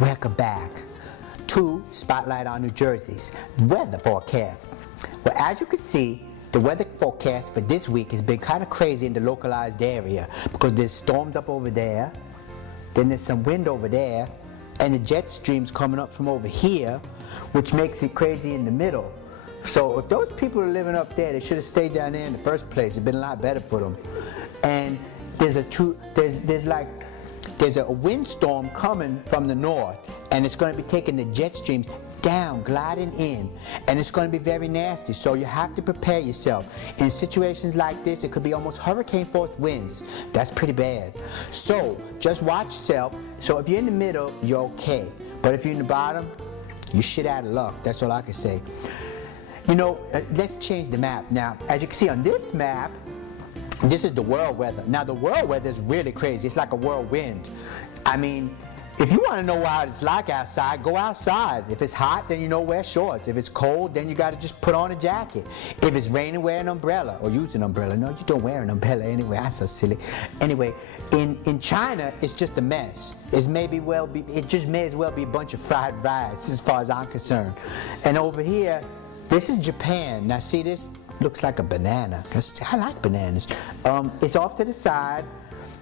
Welcome back to Spotlight on New Jersey's weather forecast. Well, as you can see, the weather forecast for this week has been kind of crazy in the localized area because there's storms up over there, then there's some wind over there, and the jet streams coming up from over here, which makes it crazy in the middle. So if those people are living up there, they should have stayed down there in the first place. It'd been a lot better for them. And there's a windstorm coming from the north, and it's going to be taking the jet streams down, gliding in, and it's going to be very nasty. So you have to prepare yourself. In situations like this, it could be almost hurricane force winds. That's pretty bad. So just watch yourself. So if you're in the middle, you're okay. But if you're in the bottom, you're shit out of luck. That's all I can say. You know, let's change the map. Now, as you can see on this map, this is the world weather. Now, the world weather is really crazy. It's like a whirlwind. I mean, if you want to know what it's like outside, go outside. If it's hot, then you know, wear shorts. If it's cold, then you got to just put on a jacket. If it's raining, wear an umbrella or use an umbrella. No, you don't wear an umbrella anyway. That's so silly. Anyway, in China, it's just a mess. It just may as well be a bunch of fried rice as far as I'm concerned. And over here, this is Japan. Now, see this? Looks like a banana. I like bananas. It's off to the side.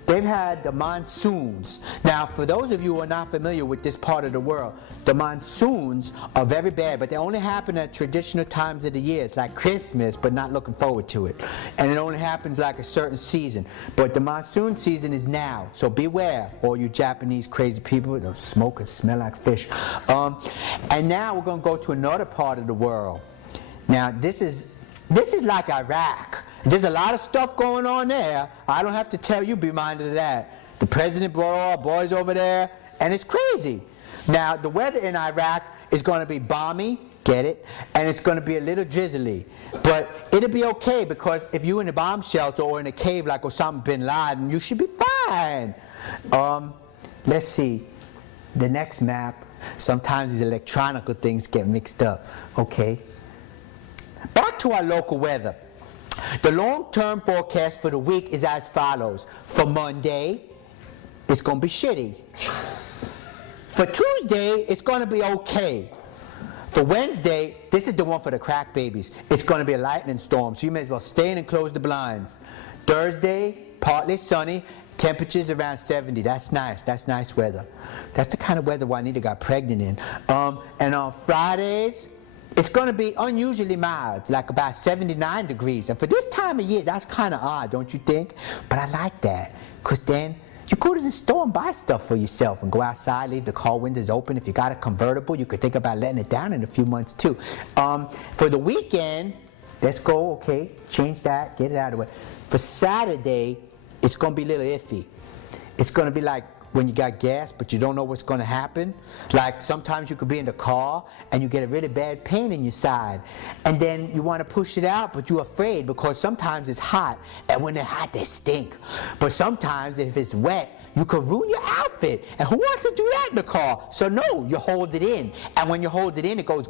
They've had the monsoons. Now, for those of you who are not familiar with this part of the world, the monsoons are very bad, but they only happen at traditional times of the year. It's like Christmas, but not looking forward to it. And it only happens like a certain season. But the monsoon season is now, so beware, all you Japanese crazy people that smoke and smell like fish. And now we're going to go to another part of the world. Now, this is like Iraq. There's a lot of stuff going on there. I don't have to tell you, be minded of that. The president brought all our boys over there, and it's crazy. Now, the weather in Iraq is going to be balmy, get it? And it's going to be a little drizzly. But it'll be okay, because if you're in a bomb shelter or in a cave like Osama bin Laden, you should be fine. Let's see. The next map. Sometimes these electronic things get mixed up. Okay. Back to our local weather. The long-term forecast for the week is as follows. For Monday, it's going to be shitty. For Tuesday, it's going to be okay. For Wednesday, this is the one for the crack babies. It's going to be a lightning storm, so you may as well stay in and close the blinds. Thursday, partly sunny, temperatures around 70. That's nice. That's nice weather. That's the kind of weather Juanita got pregnant in. And on Fridays, it's going to be unusually mild, like about 79 degrees. And for this time of year, that's kind of odd, don't you think? But I like that, because then you go to the store and buy stuff for yourself and go outside, leave the car windows open. If you got a convertible, you could think about letting it down in a few months too. For the weekend, let's go, okay, change that, get it out of the way. For Saturday, it's going to be a little iffy. It's going to be like when you got gas, but you don't know what's going to happen. Like sometimes you could be in the car and you get a really bad pain in your side. And then you want to push it out, but you're afraid because sometimes it's hot. And when they're hot, they stink. But sometimes if it's wet, you could ruin your outfit. And who wants to do that in the car? So no, you hold it in. And when you hold it in, it goes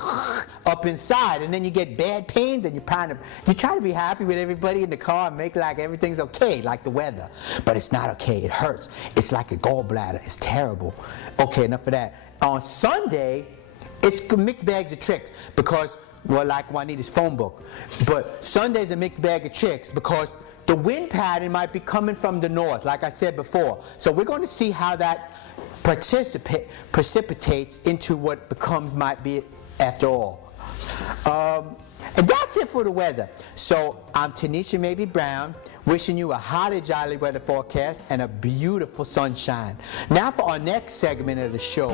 up inside. And then you get bad pains and you try to be happy with everybody in the car and make like everything's okay, like the weather. But it's not okay. It hurts. It's like a gallbladder. It's terrible. Okay, enough of that. On Sunday, it's mixed bags of tricks because, well, like Juanita's phone book. But Sunday's a mixed bag of tricks because the wind pattern might be coming from the north, like I said before. So we're going to see how that precipitates into what might be after all. And that's it for the weather. So I'm Tanisha Maybe Brown, wishing you a holly jolly weather forecast and a beautiful sunshine. Now for our next segment of the show.